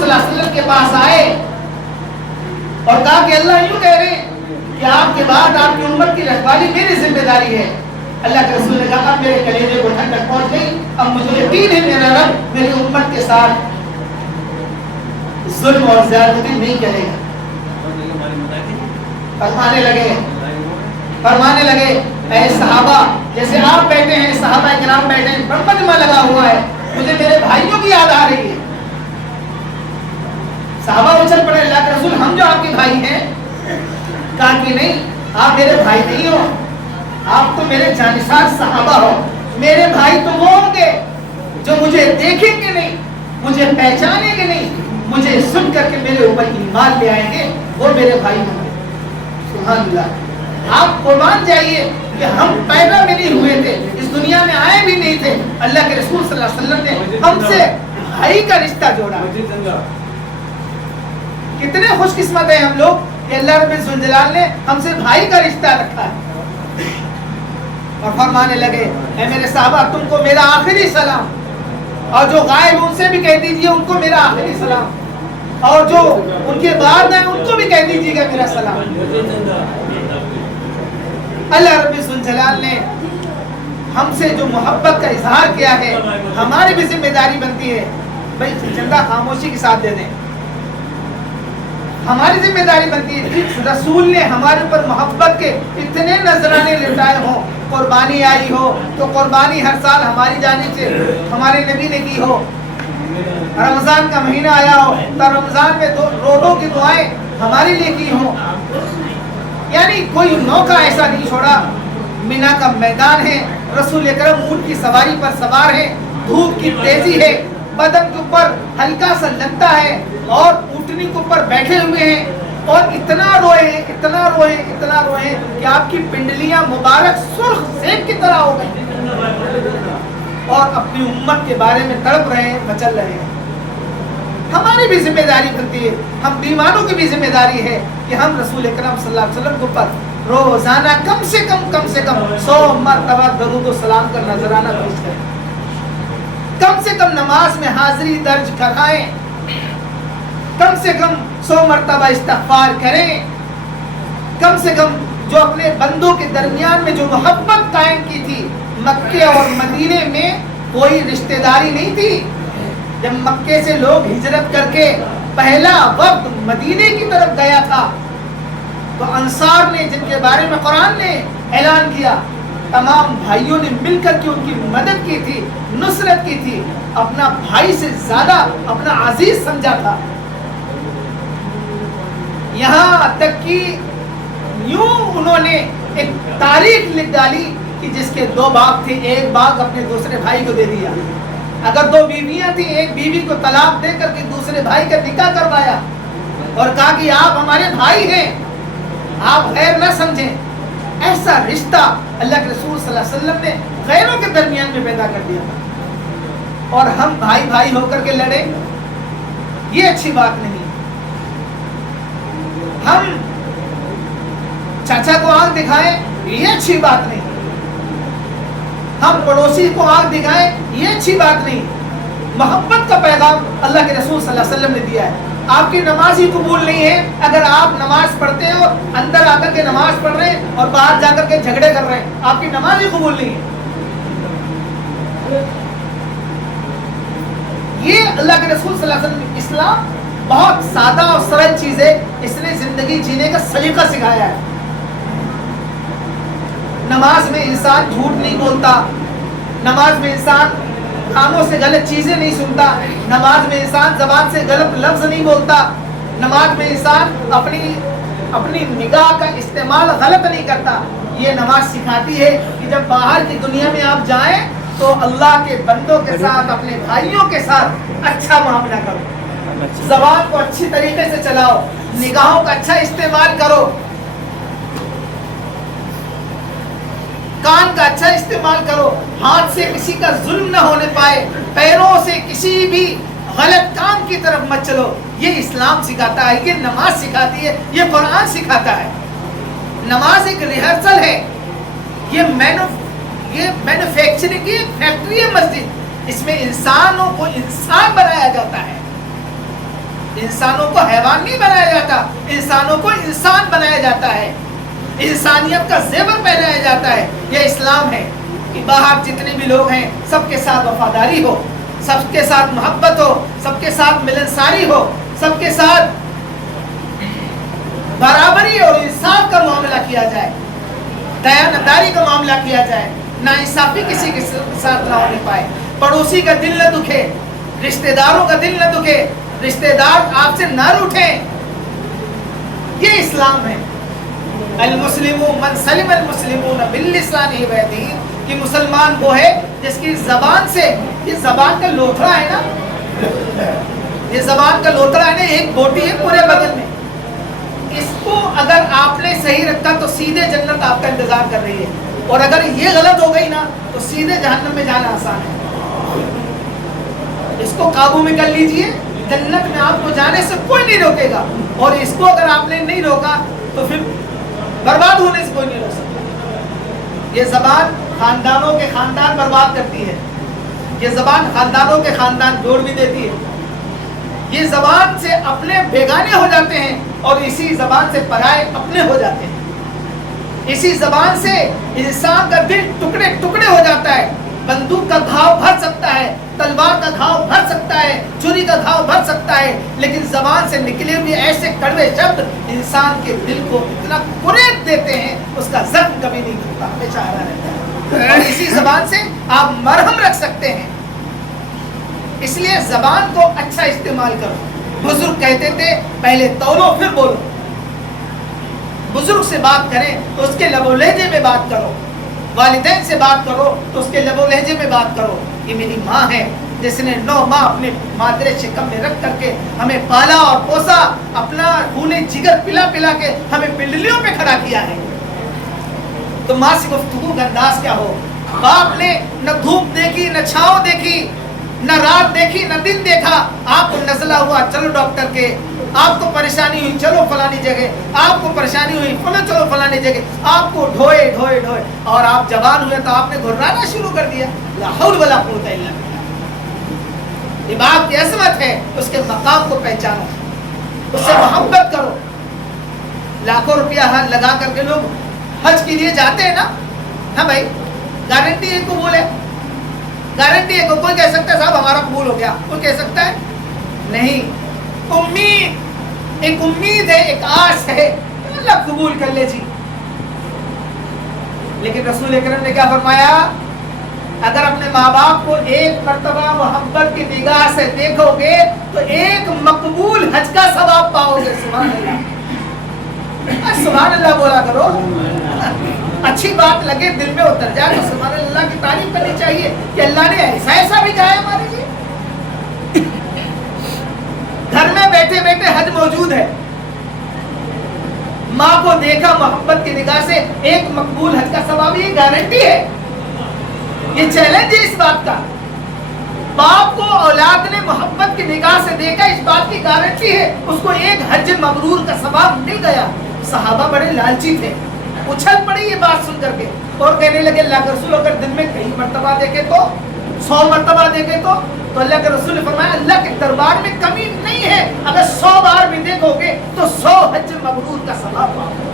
صلی اللہ علیہ وسلم کے پاس آئے اور کہا کہ اللہ یوں کہہ رہے ہیں کہ آپ کے بعد آپ کی امت کی رکھوالی میری ذمہ داری ہے. اللہ کے رسول نے کہا اب میرے کلیجے کو ٹھنڈک پہنچ گئی, اب مجھے یقین ہے میرا رب میری امت کے ساتھ ظلم اور زیادتی نہیں کرے گا. فرمانے لگے اے صحابہ, جیسے آپ بیٹھے ہیں صحابہ کرام بیٹھے ہیں, مجمع لگا ہوا ہے, مجھے میرے بھائیوں کی یاد آ رہی ہے. صحابہ اچھل پڑے, اللہ کے رسول ہم جو آپ کے بھائی ہیں. کہا کہ نہیں, آپ میرے بھائی نہیں ہو, آپ تو میرے جانشار صحابہ ہو. میرے بھائی تو وہ ہوں گے جو مجھے دیکھیں گے نہیں, مجھے پہچانیں گے نہیں, مجھے سن کر کے میرے اوپر ایمان لے آئیں گے, وہ میرے بھائی ہوں گے. سبحان اللہ. آپ قربان جائیے کہ ہم پیدا بھی نہیں ہوئے تھے, اس دنیا میں آئے بھی نہیں تھے, اللہ کے رسول صلی اللہ علیہ وسلم نے ہم سے بھائی کا رشتہ جوڑا. کتنے خوش قسمت ہیں ہم لوگ کہ اللہ رب الجلال نے ہم سے بھائی کا رشتہ رکھا ہے. اور فرمانے لگے اے میرے صحابہ, تم کو میرا آخری سلام, اور جو غائب ان سے بھی کہہ دیجئے ان کو میرا آخری سلام, اور جو ان کے بعد ہیں ان کو بھی کہہ دیجئے گا میرا سلام. اللہ رب الجلال نے ہم سے جو محبت کا اظہار کیا ہے, ہماری بھی ذمہ داری بنتی ہے بھائی چندہ خاموشی کے ساتھ دے دیں. ہماری ذمہ داری بنتی ہے. رسول نے ہمارے اوپر محبت کے اتنے نذرانے لٹائے ہوں, قربانی آئی ہو تو قربانی ہر سال ہماری جانب سے ہمارے نبی نے کی ہو. رمضان کا مہینہ آیا ہو تو رمضان میں روزوں کی دعائیں ہمارے لیے کی ہوں. یعنی کوئی موقع ایسا نہیں چھوڑا. مینا کا میدان ہے, رسول اکرم اونٹ کی سواری پر سوار ہے, دھوپ کی تیزی ہے, بدن کے اوپر ہلکا سا لگتا ہے, اور اونٹنی کے اوپر بیٹھے ہوئے ہیں, اور اتنا روئے کہ آپ کی پنڈلیاں مبارک سرخ سیب کی طرح ہو گئی, اور اپنی امت کے بارے میں تڑپ رہے ہیں, مچل رہے ہیں. ہماری بھی ذمہ داری بنتی ہے, ہم بیماروں کی بھی ذمہ داری ہے کہ ہم رسول اکرم صلی اللہ علیہ وسلم کے اوپر روزانہ کم سے کم 100 مرتبہ درود و سلام کا نذرانہ پیش کریں. کم سے کم نماز میں حاضری درج کرائیں, کم سے کم 100 مرتبہ استغفار کریں, کم سے کم جو اپنے بندوں کے درمیان میں جو محبت قائم کی تھی. مکے اور مدینے میں کوئی رشتہ داری نہیں تھی. جب مکے سے لوگ ہجرت کر کے پہلا وقت مدینے کی طرف گیا تھا تو انصار نے, جن کے بارے میں قرآن نے اعلان کیا, تمام بھائیوں نے مل کر کے ان کی مدد کی تھی, نصرت کی تھی, اپنا بھائی سے زیادہ اپنا عزیز سمجھا تھا. یہاں تک کہ یوں انہوں نے ایک تاریخ لکھ ڈالی کہ جس کے 2 باغ تھے, ایک باغ اپنے دوسرے بھائی کو دے دیا. اگر 2 بیویاں تھیں, ایک بیوی کو طلاق دے کر کے دوسرے بھائی کا نکاح کروایا, اور کہا کہ آپ ہمارے بھائی ہیں, آپ غیر نہ سمجھیں. ایسا رشتہ اللہ کے رسول صلی اللہ علیہ وسلم نے غیروں کے درمیان میں پیدا کر دیا تھا. اور ہم بھائی ہو کر کے لڑے, یہ اچھی بات نہیں. ہم چاچا کو آنکھ دکھائیں, یہ اچھی بات نہیں. ہم پڑوسی کو آنکھ دکھائیں, یہ اچھی بات نہیں. محبت کا پیغام اللہ کے رسول صلی اللہ علیہ وسلم نے دیا ہے. آپ کی نماز ہی قبول نہیں ہے اگر آپ نماز پڑھتے ہیں اور اندر آ کر کے نماز پڑھ رہے ہیں اور باہر جا کر کے جھگڑے کر رہے ہیں, آپ کی نماز ہی قبول نہیں ہے. یہ اللہ کے رسول صلی اللہ علیہ وسلم, اسلام بہت سادہ اور سرل چیز ہے. اس نے زندگی جینے کا سلیقہ سکھایا ہے. نماز میں انسان جھوٹ نہیں بولتا, نماز میں انسان کانوں سے غلط چیزیں نہیں سنتا, نماز میں انسان زبان سے غلط لفظ نہیں بولتا, نماز میں انسان اپنی نگاہ کا استعمال غلط نہیں کرتا. یہ نماز سکھاتی ہے کہ جب باہر کی دنیا میں آپ جائیں تو اللہ کے بندوں کے ساتھ, اپنے بھائیوں کے ساتھ اچھا معاملہ کرو, زبان کو اچھی طریقے سے چلاؤ, نگاہوں کا اچھا استعمال کرو, کان کا اچھا استعمال کرو, ہاتھ سے کسی کا ظلم نہ ہونے پائے, پیروں سے کسی بھی غلط کام کی طرف مت چلو. یہ اسلام سکھاتا ہے, یہ نماز سکھاتی ہے, یہ قرآن سکھاتا ہے. نماز ایک ریہرسل ہے, یہ مینوفیکچرنگ کی فیکٹری ہے مسجد. اس میں انسانوں کو انسان بنایا جاتا ہے. انسانوں کو حیوان نہیں بنایا جاتا، انسانوں کو انسان بنایا جاتا ہے، انسانیت کا زیور پہنایا جاتا ہے۔ یہ اسلام ہے کہ باہر جتنے بھی لوگ ہیں سب کے ساتھ وفاداری ہو، سب کے ساتھ محبت ہو، سب کے ساتھ ملنساری ہو، سب کے ساتھ برابری اور انصاف کا معاملہ کیا جائے، دیانتداری کا معاملہ کیا جائے، ناانصافی کسی کے ساتھ نہ ہونے پائے، پڑوسی کا دل نہ دکھے، رشتہ داروں کا دل نہ دکھے، رشتہ دار آپ سے نہ روٹھیں۔ یہ اسلام ہے۔ المسلم من سلم المسلمون باللسانہ ویدہ، کہ مسلمان وہ ہے جس کی زبان سے، یہ زبان کا لوتھڑا ہے نا، یہ زبان کا لوتھڑا ہے نا، ایک بوٹی ہے پورے بدن میں، اس کو اگر آپ نے صحیح رکھا تو سیدھے جنت آپ کا انتظار کر رہی ہے، اور اگر یہ غلط ہو گئی نا تو سیدھے جہنم میں جانا آسان ہے۔ اس کو قابو میں کر لیجئے، جنت میں آپ کو جانے سے کوئی نہیں روکے گا، اور اس کو اگر آپ نے نہیں روکا تو پھر برباد ہونے سے کوئی نہیں روک سکتا۔ یہ زبان خاندانوں کے خاندان برباد کرتی ہے، یہ زبان خاندانوں کے خاندان جوڑ بھی دیتی ہے، یہ زبان سے اپنے بیگانے ہو جاتے ہیں اور اسی زبان سے پرائے اپنے ہو جاتے ہیں، اسی زبان سے انسان کا دل ٹکڑے ٹکڑے ہو جاتا ہے۔ بندوق کا گھاؤ بھر سکتا ہے، تلوار کا گھاؤ بھر سکتا ہے، چھری کا گھاؤ بھر سکتا ہے، لیکن زبان سے نکلے ہوئے ایسے کڑوے شبد انسان کے دل کو اتنا کریت دیتے ہیں، اس کا زخم کبھی نہیں کھلتا، ہمیشہ ہرا رہتا ہے، اور اسی زبان سے آپ مرہم رکھ سکتے ہیں۔ اس لیے زبان کو اچھا استعمال کرو۔ بزرگ کہتے تھے پہلے تولو پھر بولو، بزرگ سے بات کریں تو اس کے لب و لہجے میں بات کرو، والدین سے بات کرو تو اس کے لب و لہجے میں بات کرو۔ یہ میری ماں ہے جس نے 9 ماہ اپنے مادر شکم میں رکھ کر کے ہمیں پالا اور پوسا، اپنا خون جگر پلا پلا کے ہمیں پنڈلیوں پہ کھڑا کیا ہے۔ تو ماں سے گفتگو کا انداز کیا ہو؟ باپ نے نہ دھوپ دیکھی، نہ چھاؤں دیکھی، نہ رات دیکھی، نہ دن دیکھا، آپ کو نزلہ ہوا چلو ڈاکٹر کے، آپ کو پریشانی ہوئی چلو فلانی جگہ، آپ کو پریشانی ہوئی چلو فلانی جگہ، آپ کو ڈھوئے ڈھوئے ڈھوئے، اور آپ جوان ہوئے تو آپ نے گھرانا شروع کر دیا۔ لا حول ولا قوت الا باللہ۔ یہ باپ کی عظمت ہے، اس کے مقام کو پہچانو، اس سے محبت کرو۔ لاکھوں روپیہ لگا کر کے لوگ حج کے لیے جاتے ہیں نا، ہاں بھائی گارنٹی ہے قبول ہے، گارنٹی ہے کہ کوئی کہہ سکتا ہے صاحب ہمارا قبول ہو گیا، کوئی کہہ سکتا ہے نہیں۔ امید، ایک امید ہے، ایک آس ہے، اللہ قبول کر لے جی۔ لیکن رسول اکرم نے کیا فرمایا؟ اگر اپنے ماں باپ کو ایک مرتبہ محبت کی نگاہ سے دیکھو گے تو ایک مقبول حج کا ثواب پاؤ گے۔ سبحان اللہ، سبحان اللہ بولا کرو، اچھی بات لگے دل میں اتر جائے تو سبحان اللہ کی تعریف کرنی چاہیے کہ اللہ نے ایسا ایسا بھی کہا ہے ہمارے لیے۔ گھر میں بیٹھے بیٹھے حج موجود ہے، ماں کو دیکھا محبت کی نگاہ سے ایک مقبول حج کا ثواب، یہ گارنٹی ہے، یہ چیلنج ہے اس بات کا۔ باپ کو اولاد نے محبت کی نگاہ سے دیکھا، اس بات کی گارنٹی ہے اس کو ایک حج مبرور کا ثواب مل گیا۔ صحابہ بڑے لالچی تھے، اچھل پڑی یہ بات سن کر کے اور کہنے لگے اللہ کے رسول اگر دن میں کئی مرتبہ دیکھے تو 100 مرتبہ دیکھے تو اللہ کے رسول نے فرمایا اللہ کے دربار میں کمی نہیں ہے، اگر 100 بار بھی دیکھو گے تو 100 حج مبرور کا ثواب پاؤ گے۔